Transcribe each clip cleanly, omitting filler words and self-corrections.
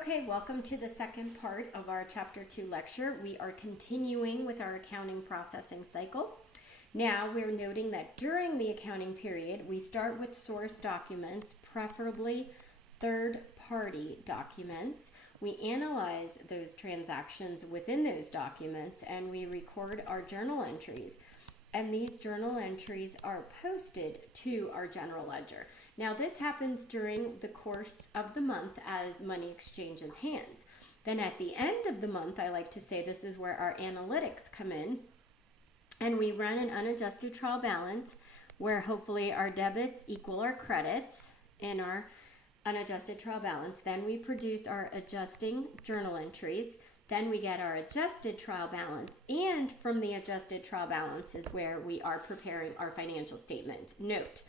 Okay, welcome to the second part of our Chapter 2 lecture. We are continuing with our accounting processing cycle. Now we're noting that during the accounting period, we start with source documents, preferably third-party documents. We analyze those transactions within those documents and we record our journal entries. And these journal entries are posted to our general ledger. Now this happens during the course of the month as money exchanges hands. Then at the end of the month, I like to say this is where our analytics come in, and we run an unadjusted trial balance where hopefully our debits equal our credits in our unadjusted trial balance. Then we produce our adjusting journal entries. Then we get our adjusted trial balance, and from the adjusted trial balance is where we are preparing our financial statement. Note,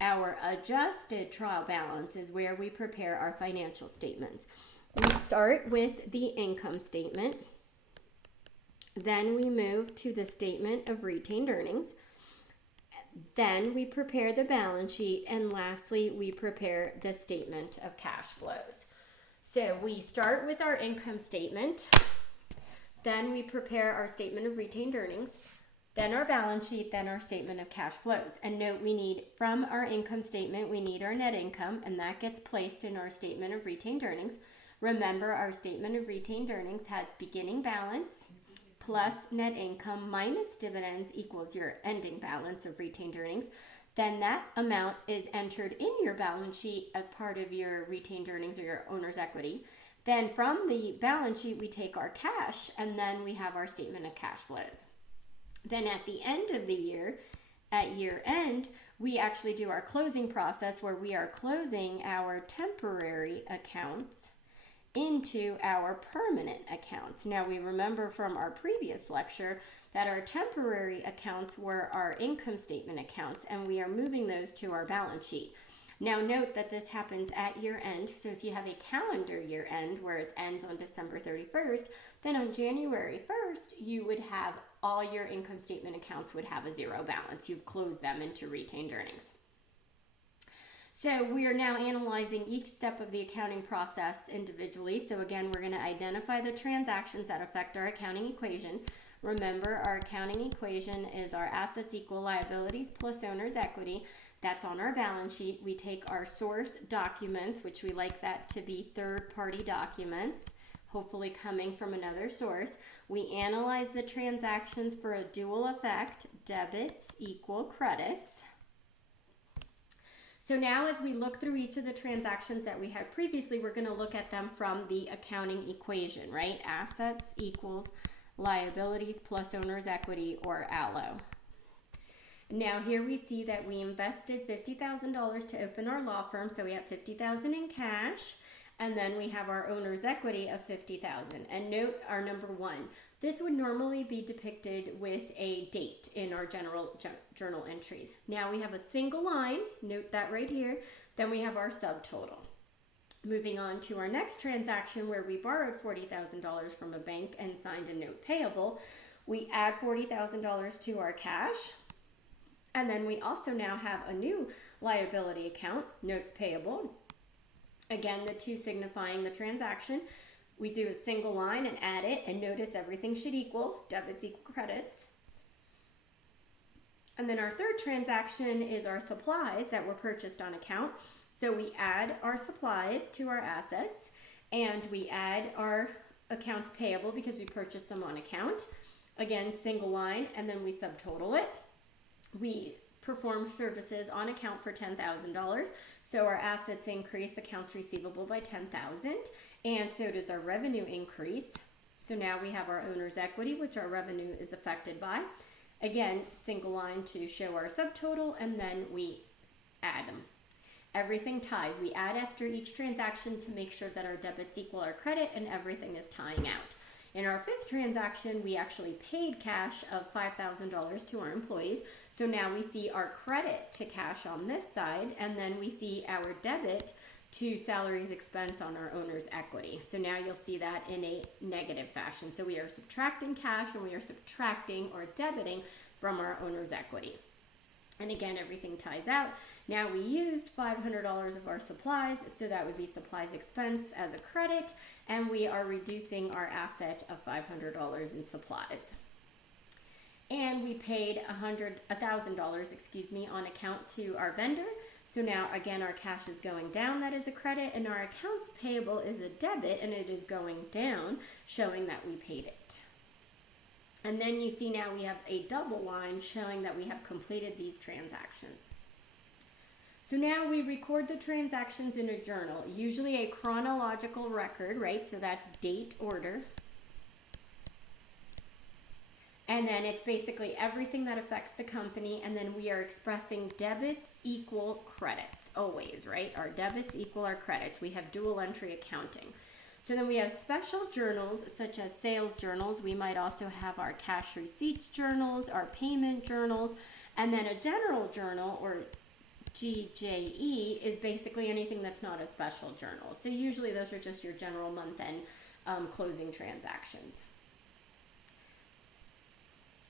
our adjusted trial balance is where we prepare our financial statements. We start with the income statement, then we move to the statement of retained earnings, then we prepare the balance sheet, and lastly, we prepare the statement of cash flows. So we start with our income statement, then we prepare our statement of retained earnings, then our balance sheet, then our statement of cash flows. And note, we need, from our income statement, we need our net income, and that gets placed in our statement of retained earnings. Remember, our statement of retained earnings has beginning balance plus net income minus dividends equals your ending balance of retained earnings. Then that amount is entered in your balance sheet as part of your retained earnings or your owner's equity. Then from the balance sheet, we take our cash, and then we have our statement of cash flows. Then at the end of the year, at year end, we actually do our closing process where we are closing our temporary accounts into our permanent accounts. Now we remember from our previous lecture that our temporary accounts were our income statement accounts, and we are moving those to our balance sheet. Now note that this happens at year end, so if you have a calendar year end where it ends on December 31st, then on January 1st, you would have all your income statement accounts would have a zero balance. You've closed them into retained earnings. So we are now analyzing each step of the accounting process individually. So again, we're going to identify the transactions that affect our accounting equation. Remember, our accounting equation is our assets equal liabilities plus owner's equity. That's on our balance sheet. We take our source documents, which we like that to be third-party documents, hopefully coming from another source. We analyze the transactions for a dual effect, debits equal credits. So now as we look through each of the transactions that we had previously, we're going to look at them from the accounting equation, right? Assets equals liabilities plus owner's equity, or ALO. Now here we see that we invested $50,000 to open our law firm, so we have $50,000 in cash, and then we have our owner's equity of $50,000. And note our number one. This would normally be depicted with a date in our general journal entries. Now we have a single line, note that right here, then we have our subtotal. Moving on to our next transaction where we borrowed $40,000 from a bank and signed a note payable, we add $40,000 to our cash, and then we also now have a new liability account, notes payable. Again, the two signifying the transaction. We do a single line and add it, and notice everything should equal, debits equal credits. And then our third transaction is our supplies that were purchased on account. So we add our supplies to our assets, and we add our accounts payable because we purchased them on account. Again, single line, and then we subtotal it. We perform services on account for $10,000. So our assets increase accounts receivable by $10,000, and so does our revenue increase. So now we have our owner's equity, which our revenue is affected by. Again, single line to show our subtotal, and then we add them. Everything ties. We add after each transaction to make sure that our debits equal our credit and everything is tying out. In our fifth transaction, we actually paid cash of $5,000 to our employees. So now we see our credit to cash on this side, and then we see our debit to salaries expense on our owner's equity. So now you'll see that in a negative fashion. So we are subtracting cash and we are subtracting or debiting from our owner's equity. And again, everything ties out. Now we used $500 of our supplies, so that would be supplies expense as a credit, and we are reducing our asset of $500 in supplies. And we paid $1,000, on account to our vendor. So now again, our cash is going down, that is a credit, and our accounts payable is a debit, and it is going down, showing that we paid it. And then you see now we have a double line showing that we have completed these transactions. So now we record the transactions in a journal, usually a chronological record, right? So that's date order. And then it's basically everything that affects the company, and then we are expressing debits equal credits, always, right? Our debits equal our credits. We have dual entry accounting. So then we have special journals such as sales journals. We might also have our cash receipts journals, our payment journals, and then a general journal, or GJE, is basically anything that's not a special journal. So usually those are just your general month-end closing transactions.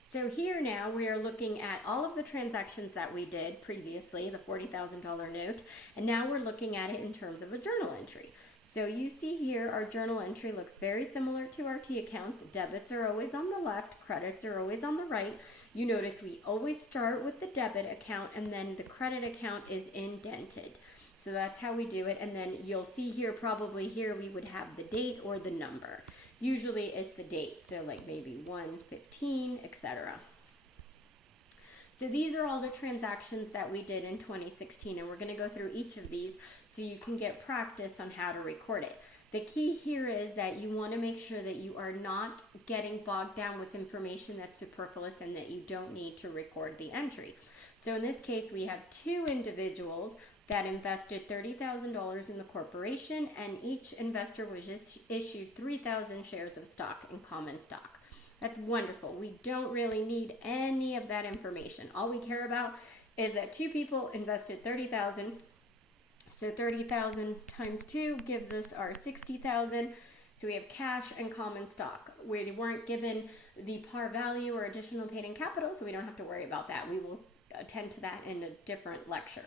So here now we are looking at all of the transactions that we did previously, the $40,000 note, and now we're looking at it in terms of a journal entry. So you see here our journal entry looks very similar to our T accounts. Debits are always on the left, credits are always on the right. You notice we always start with the debit account, and then the credit account is indented. So that's how we do it, and then you'll see here, probably here we would have the date or the number. Usually it's a date, so like maybe 1/15, etc. So these are all the transactions that we did in 2016, and we're going to go through each of these so you can get practice on how to record it. The key here is that you want to make sure that you are not getting bogged down with information that's superfluous and that you don't need to record the entry. So in this case, we have two individuals that invested $30,000 in the corporation, and each investor was just issued 3,000 shares of stock in common stock. That's wonderful. We don't really need any of that information. All we care about is that two people invested $30,000. So 30,000 times 2 gives us our 60,000. So we have cash and common stock. We weren't given the par value or additional paid in capital, so we don't have to worry about that. We will attend to that in a different lecture.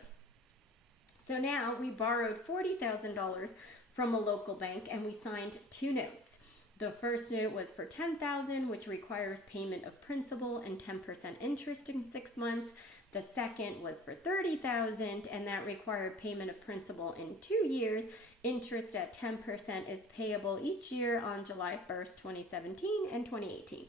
So now we borrowed $40,000 from a local bank, and we signed two notes. The first note was for $10,000, which requires payment of principal and 10% interest in 6 months. The second was for $30,000, and that required payment of principal in 2 years. Interest at 10% is payable each year on July 1st, 2017 and 2018.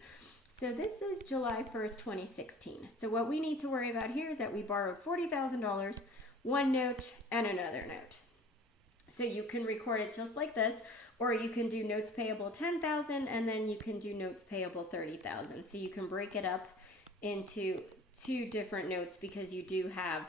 So this is July 1st, 2016. So what we need to worry about here is that we borrowed $40,000, one note and another note. So you can record it just like this, or you can do notes payable $10,000, and then you can do notes payable $30,000. So you can break it up into two different notes because you do have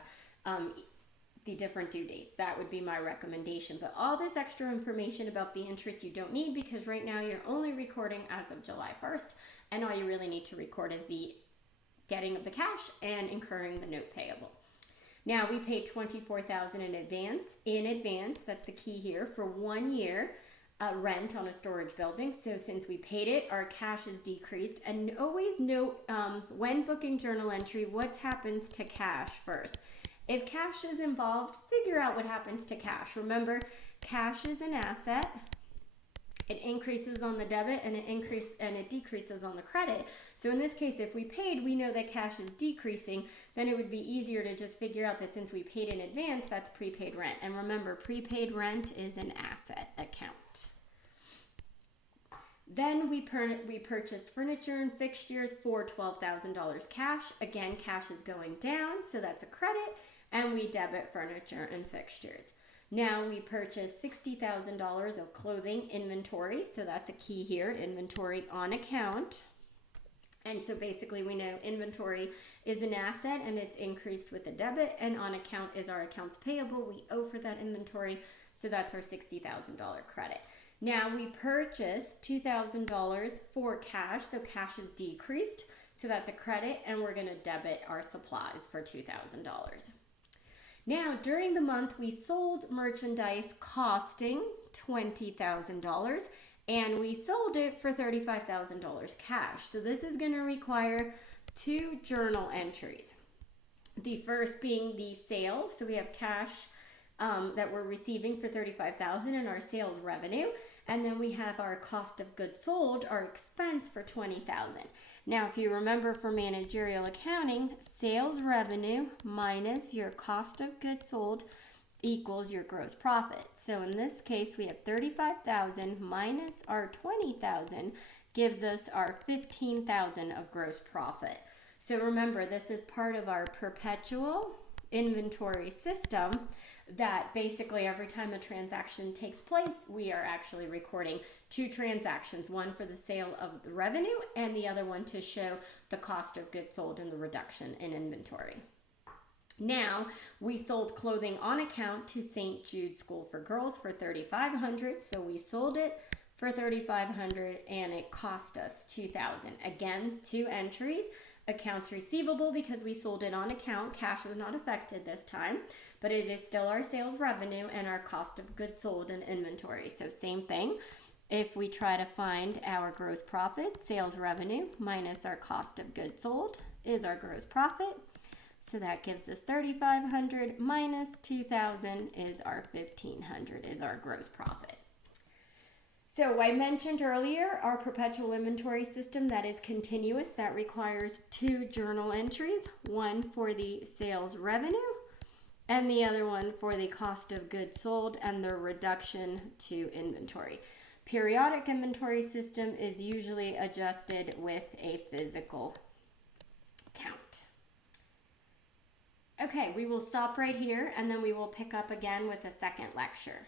the different due dates. That would be my recommendation. But all this extra information about the interest you don't need, because right now you're only recording as of July 1st, and all you really need to record is the getting of the cash and incurring the note payable. Now we paid $24,000 in advance. That's the key here, for 1 year rent on a storage building. So since we paid it, our cash is decreased. And always note when booking journal entry, what happens to cash first. If cash is involved, figure out what happens to cash. Remember, cash is an asset. It increases on the debit and it decreases on the credit. So in this case, if we paid, we know that cash is decreasing, then it would be easier to just figure out that since we paid in advance, that's prepaid rent. And remember, prepaid rent is an asset account. Then we purchased furniture and fixtures for $12,000 cash. Again, cash is going down, so that's a credit, and we debit furniture and fixtures. Now we purchased $60,000 of clothing inventory, so that's a key here, inventory on account. And so basically we know inventory is an asset and it's increased with the debit, and on account is our accounts payable. We owe for that inventory, so that's our $60,000 credit. Now we purchased $2,000 for cash, so cash is decreased, so that's a credit, and we're going to debit our supplies for $2,000. Now, during the month, we sold merchandise costing $20,000, and we sold it for $35,000 cash. So this is going to require two journal entries. The first being the sale. So we have cash that we're receiving for $35,000 in our sales revenue. And then we have our cost of goods sold, our expense for $20,000. Now, if you remember for managerial accounting, sales revenue minus your cost of goods sold equals your gross profit. So in this case, we have $35,000 minus our $20,000 gives us our $15,000 of gross profit. So remember, this is part of our perpetual inventory system that basically every time a transaction takes place, we are actually recording two transactions, one for the sale of the revenue and the other one to show the cost of goods sold and the reduction in inventory. Now, we sold clothing on account to St. Jude School for Girls for $3,500, so we sold it for $3,500 and it cost us $2,000. Again, two entries. Accounts receivable because we sold it on account. Cash was not affected this time, but it is still our sales revenue and our cost of goods sold and inventory. So same thing. If we try to find our gross profit, sales revenue minus our cost of goods sold is our gross profit. So that gives us $3,500 minus $2,000 is our $1,500 is our gross profit. So I mentioned earlier our perpetual inventory system that is continuous, that requires two journal entries, one for the sales revenue and the other one for the cost of goods sold and the reduction to inventory. Periodic inventory system is usually adjusted with a physical count. Okay, we will stop right here and then we will pick up again with a second lecture.